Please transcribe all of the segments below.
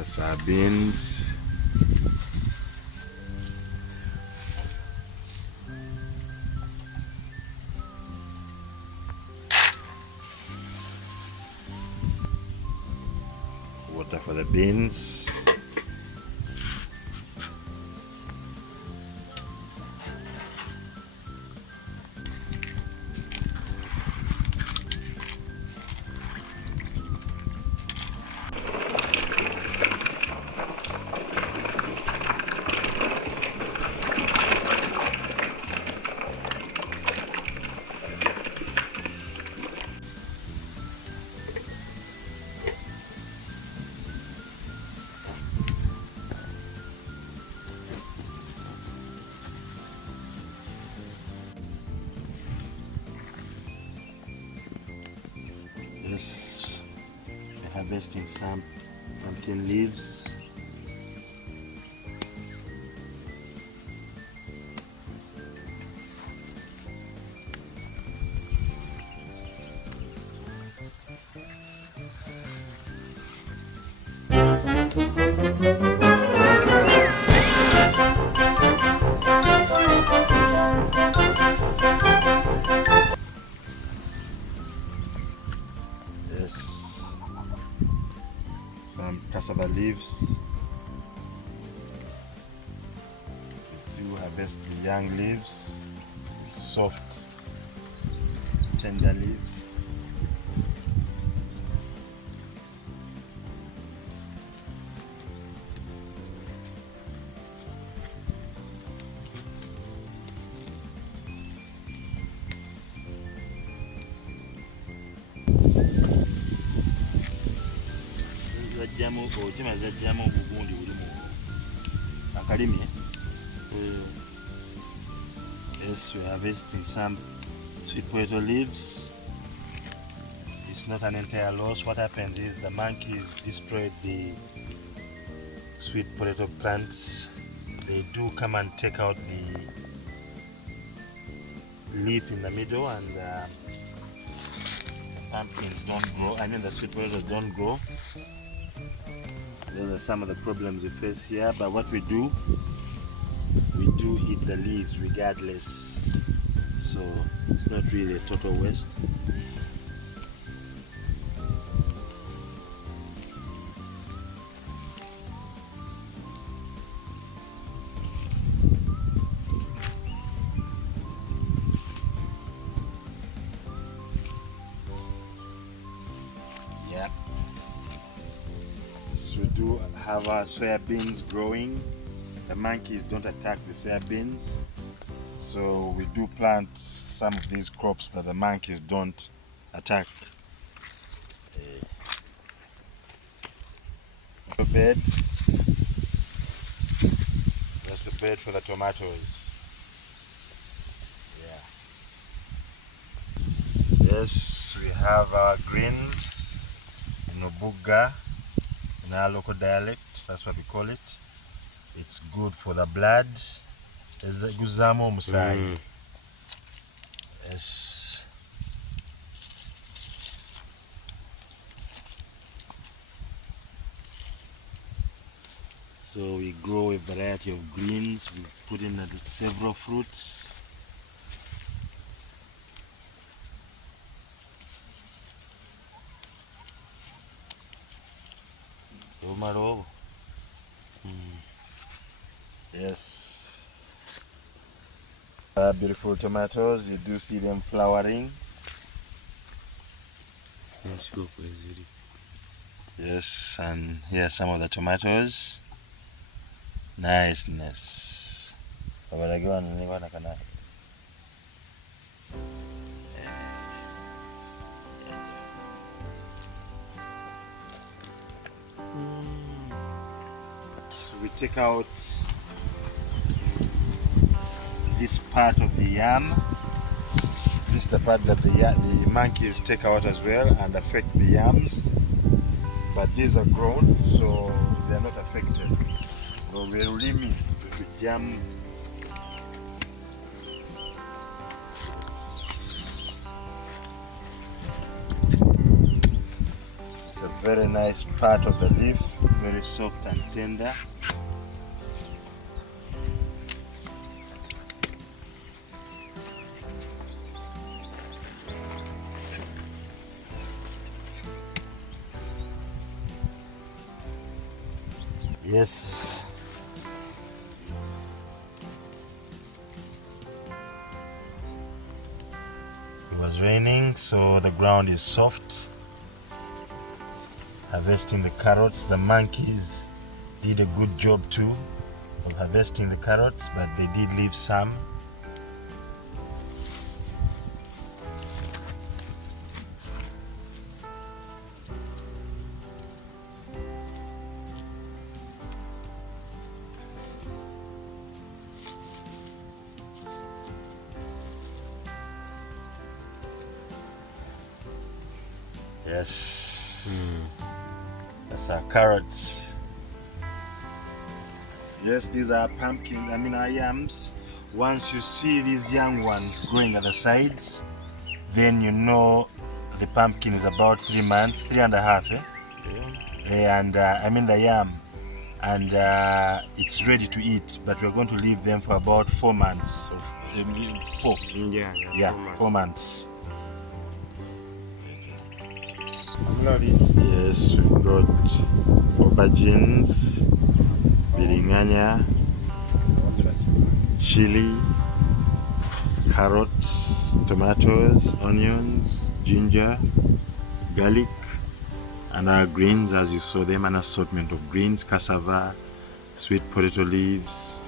That's our beans. Water for the beans. Yes, we're harvesting some pumpkin leaves. Yes, some cassava leaves. We do harvest the young leaves, soft, tender leaves. Yes, we're harvesting some sweet potato leaves. It's not an entire loss. What happens is the monkeys destroyed the sweet potato plants. They do come and take out the leaf in the middle, and the pumpkins don't grow. I mean the sweet potatoes don't grow. Those are some of the problems we face here, but what we do eat the leaves regardless, so it's not really a total waste. Yep. So we do have our soybeans growing. The monkeys don't attack the soybeans, so we do plant some of these crops that the monkeys don't attack. The bed, that's the bed for the tomatoes. Yeah. Yes, we have our greens in Obukupa, in our local dialect, that's what we call it. It's good for the blood. Yes. So we grow a variety of greens. We put in several fruits. Yes. Beautiful tomatoes. You do see them flowering. Yes, and here's some of the tomatoes. Niceness. So we take out this part of the yam. This is the part that the monkeys take out as well and affect the yams. But these are grown, so they are not affected. So we will leave the yam. It's a very nice part of the leaf. very soft and tender. Yes. It was raining, so the ground is soft. Harvesting the carrots. The monkeys did a good job too of harvesting the carrots, but they did leave some. Yes. That's our carrots. Yes, these are pumpkins, our yams. Once you see these young ones growing at the sides, then you know the pumpkin is about 3 months, 3.5, and the yam, and it's ready to eat, but we're going to leave them for about 4 months. 4. Yeah, 4 months. Yes, we've got aubergines, biringanya, chili, carrots, tomatoes, onions, ginger, garlic, and our greens as you saw them, an assortment of greens, cassava, sweet potato leaves,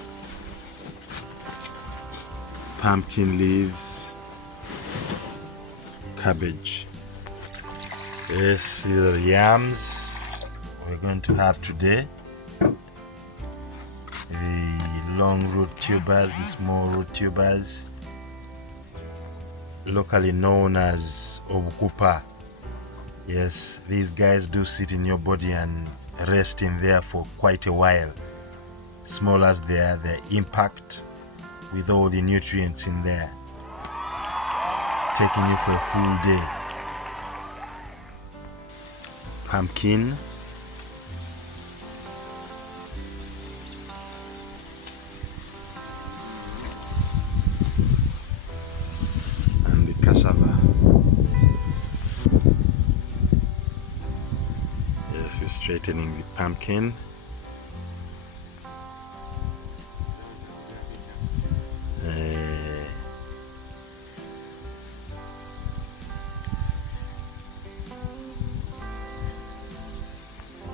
pumpkin leaves, cabbage. Yes, these are the yams we're going to have today. The long root tubers, the small root tubers, locally known as Obukupa. Yes, these guys do sit in your body and rest in there for quite a while. Small as they are, their impact with all the nutrients in there, taking you for a full day. Pumpkin, and the cassava. Yes, we're straightening the pumpkin.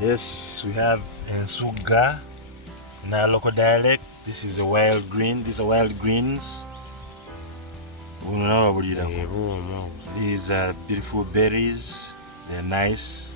Yes, we have ensuga in our local dialect. This is a wild green. These are wild greens. These are beautiful berries. They're nice.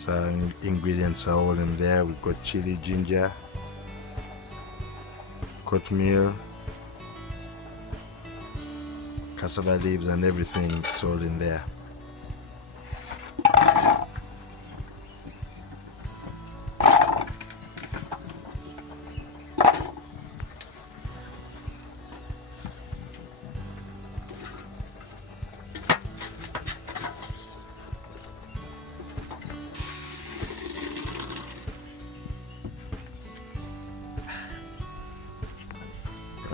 So ingredients are all in there. We've got chili, ginger, oatmeal, cassava leaves and everything. It's all in there.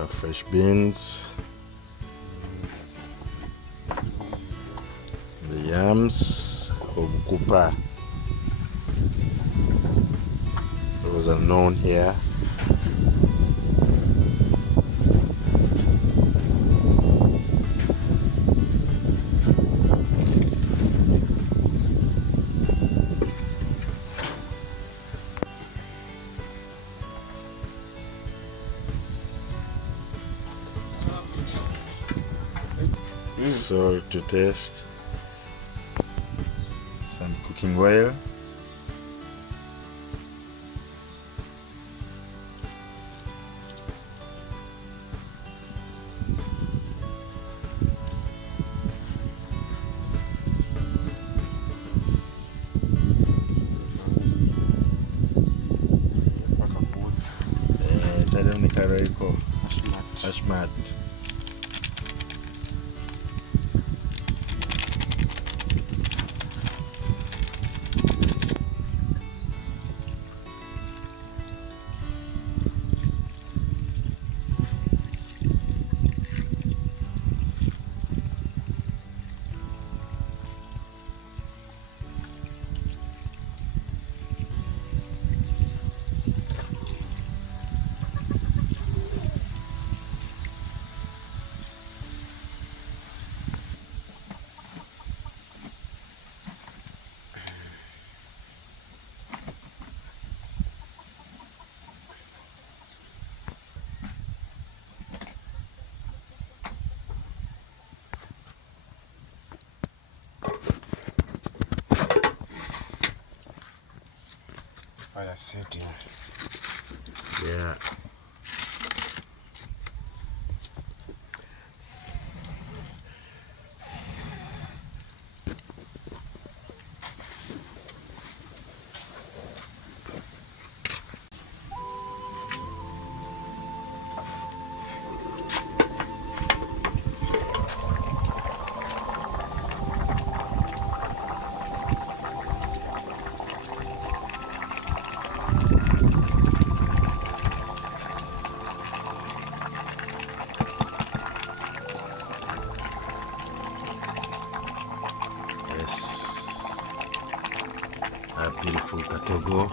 Fresh beans, the yams, Obukupa. Those are known here. Salt to taste, some cooking oil, ashmat. Fire setting. Yeah. A beautiful katogo.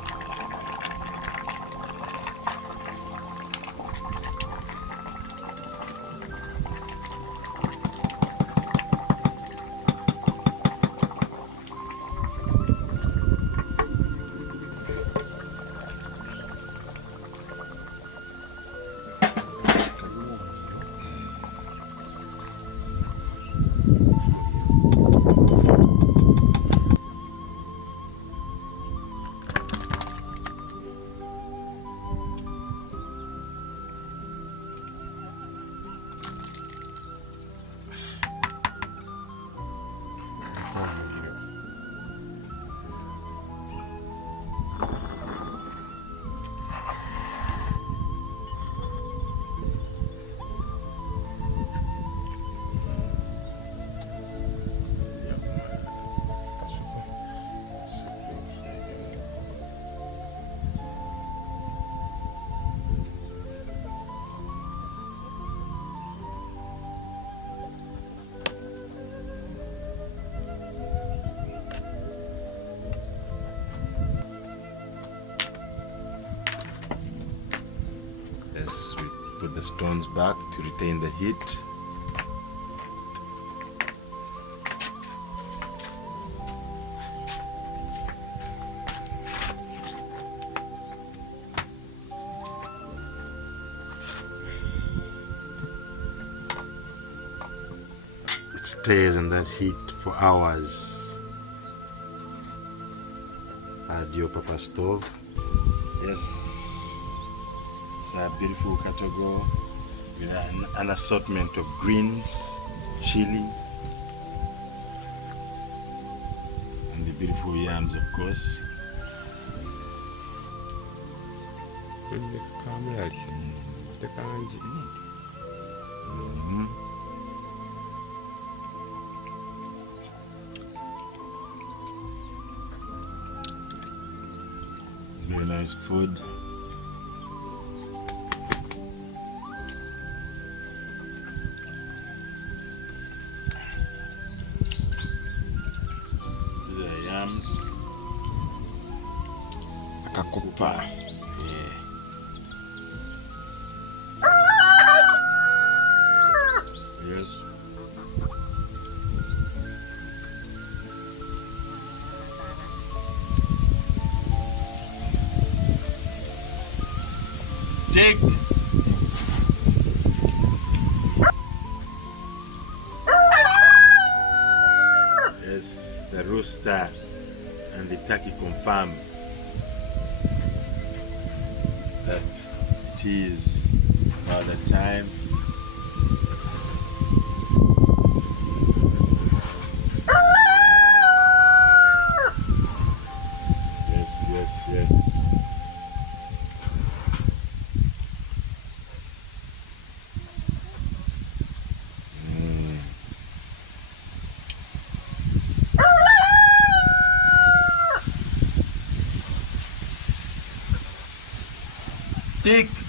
Yes, we put the stones back to retain the heat. It stays in that heat for hours. Add your pepper stove. Yes, it's a beautiful katogo with an assortment of greens, chili, and the beautiful yams, of course. Very nice food. These are yams. Akakupa. Yeah. Yes. Take. Yes, the rooster and the turkey confirm that it is about the time. Yes. Take.